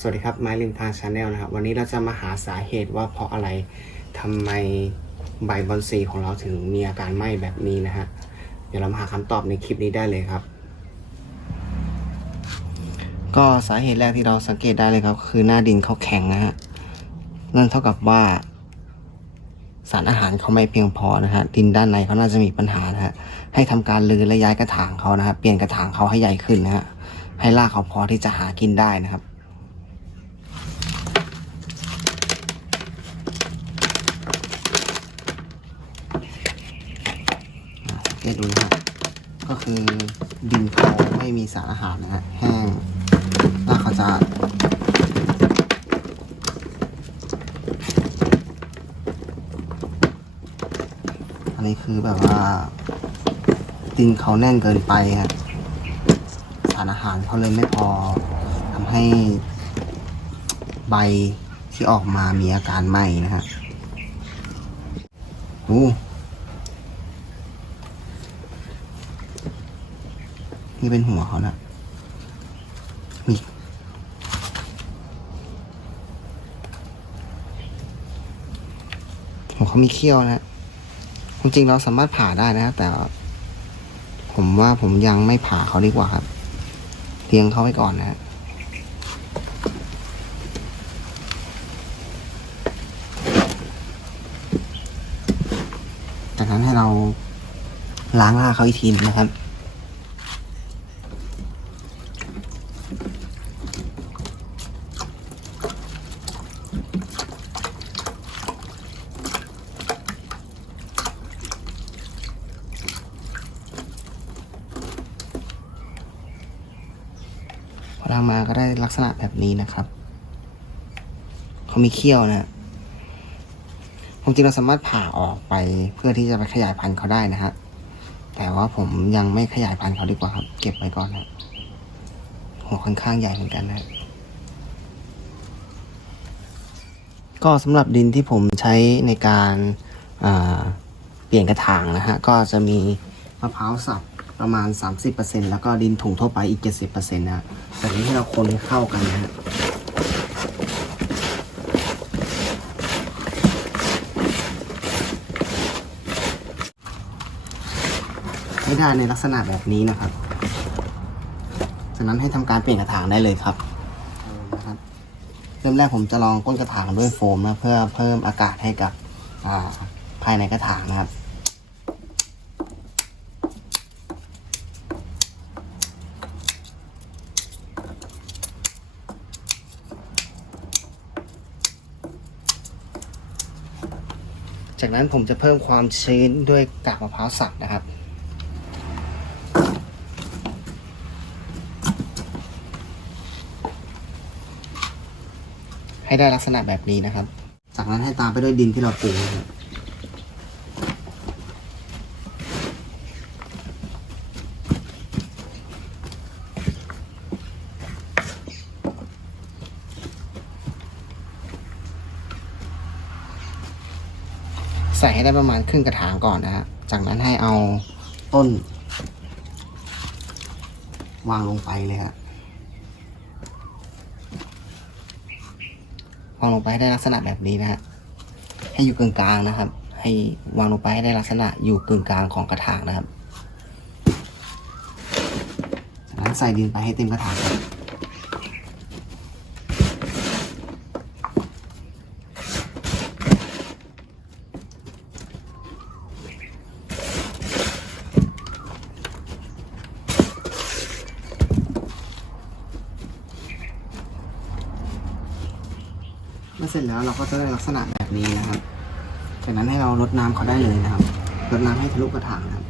สวัสดีครับไม้ริมทางชาแนลนะครับ วันนี้เราจะมาหาสาเหตุว่าเพราะอะไรทำไมใบบอนซีของเราถึงมีอาการไหม้แบบนี้นะฮะเดี๋ยวเรามาหาคำตอบในคลิปนี้ได้เลยครับ ก็สาเหตุแรกที่เราสังเกตได้เลยครับ คือหน้าดินเขาแข็งนะฮะนั่นเท่ากับว่า สารอาหารเขาไม่เพียงพอนะฮะดินด้านในเขาน่าจะมีปัญหานะฮะให้ทำการลือและย้ายกระถางเขานะฮะเปลี่ยนกระถางเขาให้ใหญ่ขึ้นนะฮะให้รากเขาพอที่จะหากินได้นะครับ อ่าสังเกต ดูนะก็คือดินเขาไม่มีสารอาหารนะฮะแห้งรากเขาจะอันนี้คือแบบว่า ดินเขาแน่นเกินไปฮะสารอาหารเขาเลยไม่พอทำให้ใบที่ออกมามีอาการไหม้นะฮะ โอ้ี่เป็นหัวเขานะนี่หัวเขามีเขี้ยวนะจริงๆเราสามารถผ่าได้นะ แต่ ผมว่าผมยังไม่ผ่าเขาดีกว่าครับเลี้ยงเขาไว้ก่อนนะฮะจากนั้นให้เราล้างราเขาอีกทีหนึงนะครับ พอล้างมาก็ได้ลักษณะแบบนี้นะครับ เขามีเขี้ยวนะฮะความจริงเราสามารถผ่าออกไปเพื่อที่จะไปขยายพันธุ์เขาได้นะฮะ แต่ว่าผมยังไม่ขยายพันธุ์เขาดีกว่าครับ เก็บไว้ก่อนนะหัวค่อนข้างใหญ่เหมือนกันนะก็สำหรับดินที่ผมใช้ในการเปลี่ยนกระถางนะฮะ ก็จะมีมะพร้าวสับ ประมาณ 30%แล้วก็ดินถุงทั่วไปอีก 70%นะฮะแต่นี้ที่เราคนให้เข้ากันนะฮะให้ได้ในลักษณะแบบนี้นะครับ จากนั้นให้ทำการเปลี่ยนกระถางได้เลยครับเริ่มแรกผมจะลองก้นกระถางด้วยโฟมนะเพื่อเพิ่มอากาศให้กับภายในกระถางนะครับ จากนั้นผมจะเพิ่มความชื้นด้วยกากมะพร้าวสับนะครับ ให้ได้ลักษณะแบบนี้นะครับ จากนั้นให้ตามไปด้วยดินที่เราปลูกนะครับ ใส่ให้ได้ประมาณครึ่งกระถางก่อนนะฮะ จากนั้นให้เอาต้น วางลงไปเลยครับวางลงไปให้ได้ลักษณะแบบนี้นะฮะ ให้อยู่กึ่งกลางนะครับ ให้วางลงไปให้ได้ลักษณะอยู่กึ่งกลางของกระถางนะครับจากนั้นใส่ดินไปให้เต็มกระถาง อเสร็จแล้วเราก็จะได้ลักษณะแบบนี้นะครับ จากนั้นให้เราลดน้ำเขาได้เลยนะครับลดน้ำให้ทะลุกระถางนะครับ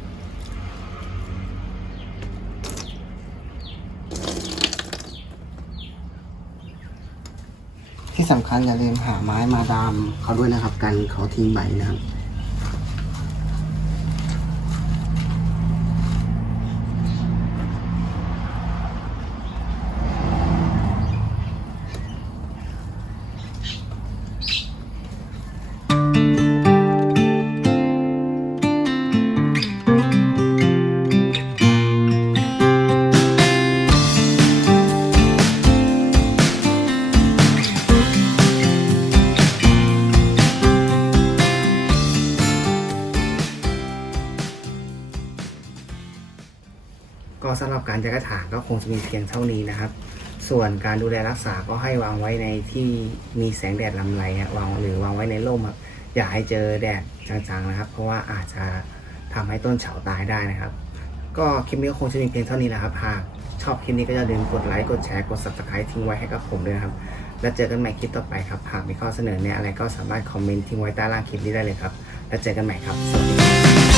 ที่สำคัญอย่าลืมหาไม้มาดามเขาด้วยนะครับ กันเขาทิ้งใบนะครับ ก็สำหรับการจัดกระถางก็คงจะมีเพียงเท่านี้นะครับ ส่วนการดูแลรักษาก็ให้วางไว้ในที่มีแสงแดดลำไรฮะวางหรือวางไว้ในร่มครับอย่าให้เจอแดดจังๆนะครับ เพราะว่าอาจจะทำให้ต้นเฉาตายได้นะครับ ก็คลิปนี้ก็คงจะมีเพียงเท่านี้นะครับหากชอบคลิปนี้ก็อย่าลืมกดไลค์กดแชร์กด subscribe ทิ้งไว้ให้กับผมด้วยครับ แล้วเจอกันใหม่คลิปต่อไปครับหากมีข้อเสนอเนี่ยอะไรก็สามารถคอมเมนต์ทิ้งไว้ใต้ล่างคลิปนี้ได้เลยครับ แล้วเจอกันใหม่ครับสวัสดีครับ